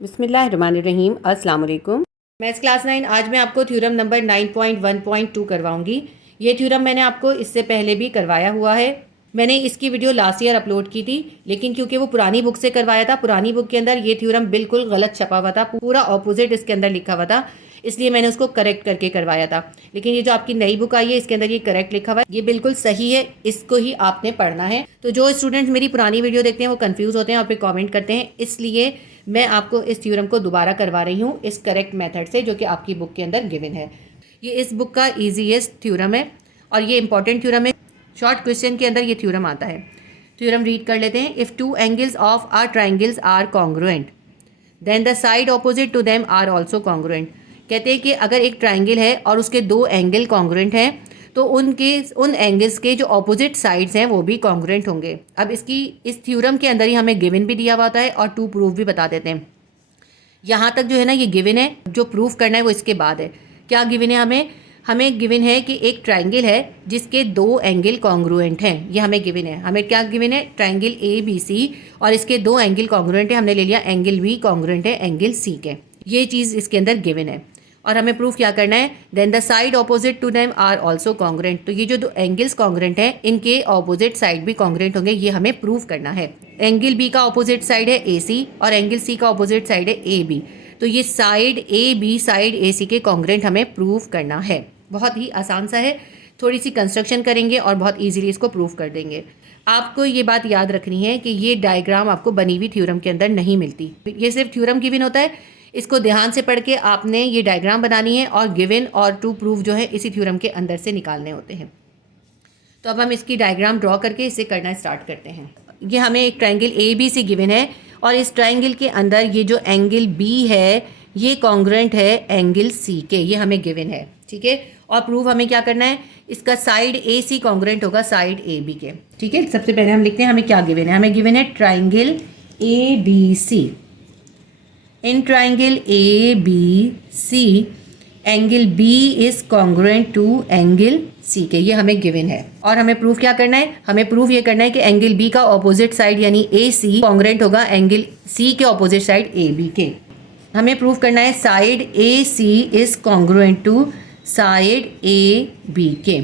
बिस्मिल्लाहिर्रहमानिर्रहीम। अस्सलाम वालेकुम। मैथ्स क्लास 9 आज मैं आपको थ्योरम नंबर 9.1.2 करवाऊंगी। ये थ्योरम मैंने आपको इससे पहले भी करवाया हुआ है। मैंने इसकी वीडियो लास्ट ईयर अपलोड की थी, लेकिन क्योंकि वो पुरानी बुक से करवाया था, पुरानी बुक के अंदर ये थ्योरम बिल्कुल गलत छपा हुआ था, पूरा ऑपोजिट इसके अंदर लिखा हुआ था, इसलिए मैंने उसको करेक्ट करके करवाया था। लेकिन ये जो आपकी नई बुक आई है इसके अंदर ये करेक्ट लिखा हुआ है, ये बिल्कुल सही है, इसको ही आपने पढ़ना है। तो जो स्टूडेंट्स मेरी पुरानी वीडियो देखते हैं वो कंफ्यूज होते हैं और फिर कमेंट करते हैं, इसलिए मैं आपको इस थ्योरम को दोबारा करवा रही हूँ इस करेक्ट मेथड से, जो कि आपकी बुक के अंदर गिवन है। ये इस बुक का ईजीएस्ट थ्योरम है और ये इंपॉर्टेंट थ्योरम है। शॉर्ट क्वेश्चन के अंदर ये थ्योरम आता है। थ्योरम रीड कर लेते हैं। If two angles of our triangles are congruent then the side opposite to them are also congruent. कहते हैं कि अगर एक ट्राइंगल है और उसके दो एंगल कॉन्ग्रुएंट हैं तो उन एंगल्स के जो ऑपोजिट साइड्स हैं वो भी कॉन्ग्रुएंट होंगे। अब इस थ्योरम के अंदर ही हमें गिवन भी दिया हुआ है और टू प्रूफ भी बता देते हैं। यहाँ तक जो है ना ये गिवन है, जो प्रूफ करना है वो इसके बाद है। क्या गिवन है हमें गिवन है कि एक ट्राइंगल है जिसके दो एंगल कॉन्ग्रुएंट हैं। ये हमें गिवन है। हमें क्या गिवन है? ट्राइंगल ABC और इसके दो एंगल कॉन्ग्रुएंट है। हमने ले लिया एंगल B कॉन्ग्रुएंट है एंगल C के। ये चीज़ इसके अंदर गिवन है और हमें प्रूफ क्या करना है? Then the side opposite to them are also congruent. तो ये जो दो एंगल्स कॉन्ग्रुएंट हैं इनके ऑपोजिट साइड भी कॉन्ग्रुएंट होंगे, ये हमें प्रूफ करना है। एंगल B का ऑपोजिट साइड है AC और एंगल C का ऑपोजिट साइड है AB। तो ये साइड AB साइड AC के कॉन्ग्रुएंट हमें प्रूफ करना है। बहुत ही आसान सा है, थोड़ी सी कंस्ट्रक्शन करेंगे और बहुत इजीली इसको प्रूफ कर देंगे। आपको ये बात याद रखनी है कि ये डायग्राम आपको बनी हुई थ्योरम के अंदर नहीं मिलती। ये सिर्फ थ्योरम गिवन होता है, इसको ध्यान से पढ़ के आपने ये डायग्राम बनानी है और गिवन और टू प्रूफ जो है इसी थ्योरम के अंदर से निकालने होते हैं। तो अब हम इसकी डायग्राम ड्रॉ करके इसे करना स्टार्ट करते हैं। ये हमें एक ट्राइंगल ABC गिवन है और इस ट्राइंगल के अंदर ये जो एंगल B है ये कॉन्ग्रुएंट है एंगल C के, ये हमें गिवन है। ठीक है, और प्रूफ हमें क्या करना है? इसका साइड AC कॉन्ग्रुएंट होगा साइड AB के। ठीक है, सबसे पहले हम लिखते हैं हमें क्या गिवन है। हमें गिवन है triangle ABC। In triangle ABC angle B is congruent to angle C के, ये हमें गिवन है। और हमें प्रूफ क्या करना है? हमें प्रूफ ये करना है कि एंगल B का ऑपोजिट साइड यानी AC कॉन्ग्रुएंट होगा एंगल C के ऑपोजिट साइड AB के। हमें प्रूफ करना है side AC is congruent to side AB के।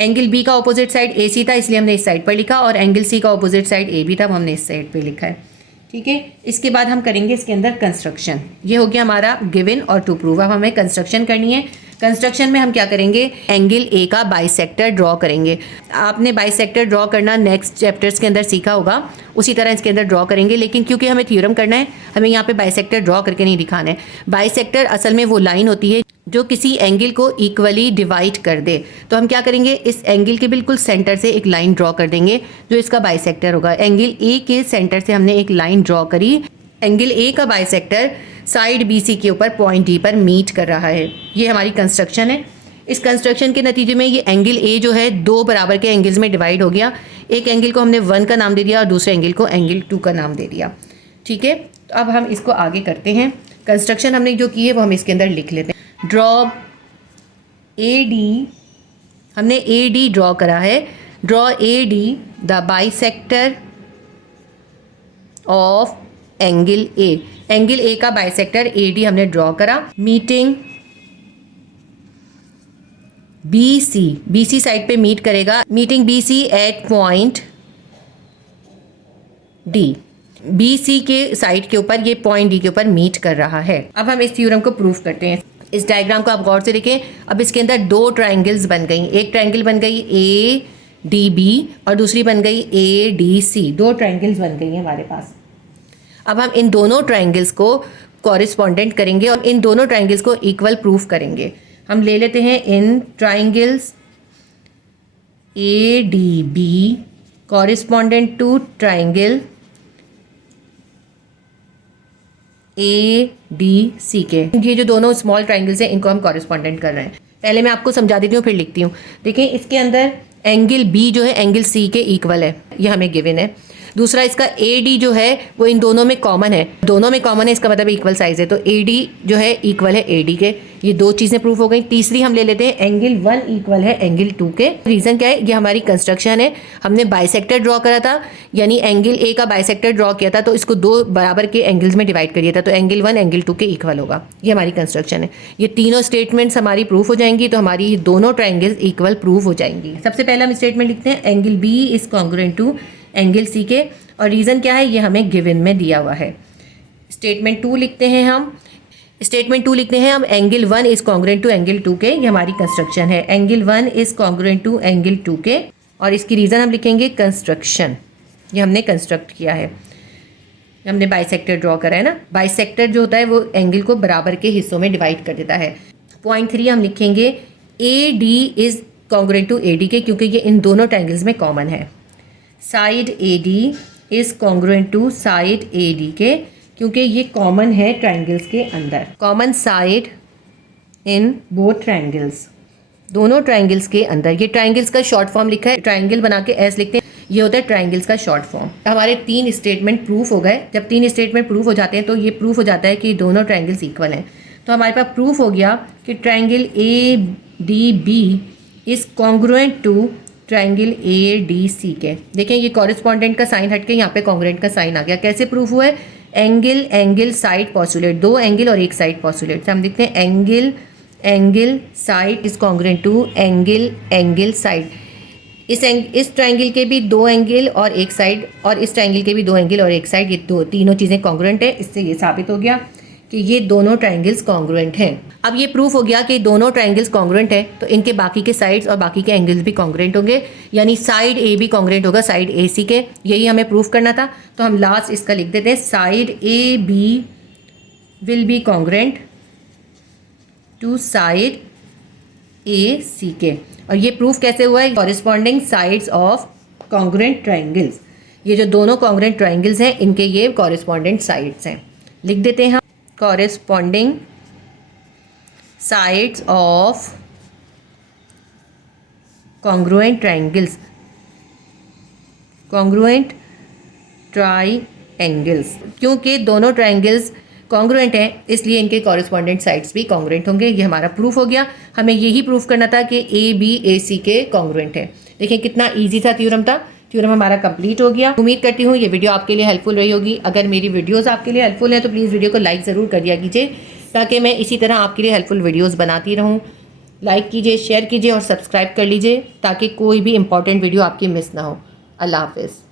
एंगल B का ऑपोजिट साइड AC था इसलिए हमने इस साइड पर लिखा और एंगल C का ऑपोजिट साइड AB था वो हमने इस साइड पे लिखा है। ठीक है, इसके बाद हम करेंगे इसके अंदर कंस्ट्रक्शन। ये हो गया हमारा गिवन और टू प्रूफ। अब हमें कंस्ट्रक्शन करनी है। कंस्ट्रक्शन में हम क्या करेंगे? एंगल A का बाइसेक्टर ड्रॉ करेंगे। आपने बाइसेक्टर ड्रॉ करना नेक्स्ट चैप्टर्स के अंदर सीखा होगा, उसी तरह इसके अंदर ड्रॉ करेंगे। लेकिन क्योंकि हमें थ्योरम करना है, हमें यहाँ पे बाइसेक्टर ड्रॉ करके नहीं दिखाना है। बाइसेक्टर असल में वो लाइन होती है जो किसी एंगल को इक्वली डिवाइड कर दे। तो हम क्या करेंगे? इस एंगल के बिल्कुल सेंटर से एक लाइन ड्रॉ कर देंगे जो इसका बाइसेक्टर होगा। एंगल A के सेंटर से हमने एक लाइन ड्रॉ करी। एंगल A का बाइसेक्टर साइड BC के ऊपर पॉइंट D पर मीट कर रहा है। ये हमारी कंस्ट्रक्शन है। इस कंस्ट्रक्शन के नतीजे में ये एंगल A जो है दो बराबर के एंगल्स में डिवाइड हो गया। एक एंगल को हमने 1 का नाम दे दिया और दूसरे एंगल को एंगल 2 का नाम दे दिया। ठीक है, तो अब हम इसको आगे करते हैं। कंस्ट्रक्शन हमने जो की है वो हम इसके अंदर लिख लेते हैं। ड्रॉ AD, हमने AD ड्रॉ करा है। Draw AD the bisector of angle A। Angle A का बाइसेक्टर AD हमने ड्रॉ करा। मीटिंग BC साइड पे मीट करेगा। Meeting BC at point D। BC के साइड के ऊपर ये पॉइंट D के ऊपर मीट कर रहा है। अब हम इस थ्योरम को प्रूफ करते हैं। इस डायग्राम को आप गौर से देखें। अब इसके अंदर दो ट्राइंगल्स बन गई। एक ट्राइंगल बन गई ADB और दूसरी बन गई ADC। दो ट्राइंगल्स बन गई हैं हमारे पास। अब हम इन दोनों ट्राइंगल्स को कॉरिस्पॉन्डेंट करेंगे और इन दोनों ट्राइंगल्स को इक्वल प्रूफ करेंगे। हम ले लेते हैं इन triangles ADB corresponding to triangle ADC के। ये जो दोनों स्मॉल ट्राइंगल्स हैं इनको हम कॉरिस्पॉन्डेंट कर रहे हैं। पहले मैं आपको समझा देती हूँ फिर लिखती हूँ। देखिए इसके अंदर एंगल B जो है एंगल C के इक्वल है, ये हमें गिवन है। दूसरा इसका AD जो है वो इन दोनों में कॉमन है, दोनों में कॉमन है, इसका मतलब इक्वल साइज है, तो AD जो है इक्वल है AD के। ये दो चीज़ें प्रूफ हो गई। तीसरी हम ले लेते हैं एंगल 1 इक्वल है एंगल 2 के। रीज़न क्या है, ये हमारी कंस्ट्रक्शन है, हमने बाइसेक्टर ड्रॉ करा था, यानी एंगल A का बाइसेक्टर ड्रॉ किया था, तो इसको दो बराबर के एंगल्स में डिवाइड करिए था, तो एंगल 1 एंगल 2 के इक्वल होगा। ये हमारी कंस्ट्रक्शन है। ये तीनों स्टेटमेंट्स हमारी प्रूफ हो जाएंगी, तो हमारी दोनों ट्राइंगल्स इक्वल प्रूफ हो जाएंगी। सबसे पहले हम स्टेटमेंट लिखते हैं angle B is congruent to angle C के, और रीज़न क्या है, ये हमें गिवन में दिया हुआ है। स्टेटमेंट 2 लिखते हैं हम, स्टेटमेंट 2 लिखते हैं हम angle 1 is congruent to angle 2 के। ये हमारी कंस्ट्रक्शन है, angle 1 is congruent to angle 2 के, और इसकी रीज़न हम लिखेंगे कंस्ट्रक्शन। ये हमने कंस्ट्रक्ट किया है, हमने बाइसेक्टर ड्रॉ करा है ना। बाइसेक्टर जो होता है वो एंगल को बराबर के हिस्सों में डिवाइड कर देता है। पॉइंट 3 हम लिखेंगे AD is congruent to AD के, क्योंकि ये इन दोनों ट्रायंगल्स में कॉमन है। Side AD is congruent to side AD के, क्योंकि ये कॉमन है ट्रायंगल्स के अंदर। Common side in both triangles, दोनों ट्रायंगल्स के अंदर। ये ट्रायंगल्स का शॉर्ट फॉर्म लिखा है, ट्रायंगल बना के S लिखते हैं, ये होता है ट्रायंगल्स का शॉर्ट फॉर्म। हमारे 3 स्टेटमेंट प्रूफ हो गए। जब 3 स्टेटमेंट प्रूफ हो जाते हैं तो ये प्रूफ हो जाता है कि दोनों ट्रायंगल्स इक्वल हैं। तो हमारे पास प्रूफ हो गया कि triangle ADB is congruent to triangle ADC के। देखें ये कॉरेस्पॉन्डेंट का साइन हट के यहाँ पे कॉन्ग्रुएंट का साइन आ गया। कैसे प्रूफ हुआ है, एंगल साइड पॉस्टुलेट, दो एंगल और एक साइड पॉस्टुलेट। हम देखते हैं angle side is congruent to angle side. इस ट्रायंगल के भी दो एंगल और एक साइड, और इस ट्रायंगल के भी दो एंगल और एक साइड, ये तीनों चीज़ें कॉन्ग्रुएंट है। इससे ये साबित हो गया कि ये दोनों ट्रायंगल्स कॉन्ग्रुएंट हैं। अब ये प्रूफ हो गया कि दोनों ट्रायंगल्स कॉन्ग्रुएंट है, तो इनके बाकी के साइड्स और बाकी के एंगल्स भी कॉन्ग्रुएंट होंगे, यानी साइड A भी कॉन्ग्रुएंट होगा साइड AC के। यही हमें प्रूफ करना था, तो हम लास्ट इसका लिख देते हैं side AB will be congruent to side AC के। और ये प्रूफ कैसे हुआ है, corresponding sides of congruent triangles. ये जो दोनों कॉन्ग्रुएंट ट्रायंगल्स हैं इनके ये कॉरेस्पॉन्डेंट साइड्स हैं। लिख देते हैं हम corresponding sides of congruent triangles, congruent triangles. क्योंकि दोनों ट्रायंगल्स कॉन्ग्रुएंट हैं इसलिए इनके कॉरेस्पॉन्डेंट साइड्स भी कॉन्ग्रुएंट होंगे। ये हमारा प्रूफ हो गया। हमें यही प्रूफ करना था कि ABAC के कॉन्ग्रुएंट है। देखिए कितना इजी था थ्योरम था। थ्योरम हमारा कंप्लीट हो गया। उम्मीद करती हूँ ये वीडियो आपके लिए हेल्पफुल रही होगी। अगर मेरी वीडियोस आपके लिए हेल्पफुल है तो प्लीज़ वीडियो को लाइक ज़रूर कर दिया कीजिए, ताकि मैं इसी तरह आपके लिए हेल्पफुल वीडियोस बनाती रहूँ। लाइक कीजिए, शेयर कीजिए और सब्सक्राइब कर लीजिए, ताकि कोई भी इंपॉर्टेंट वीडियो आपकी मिस ना हो। अल्लाह हाफिज़।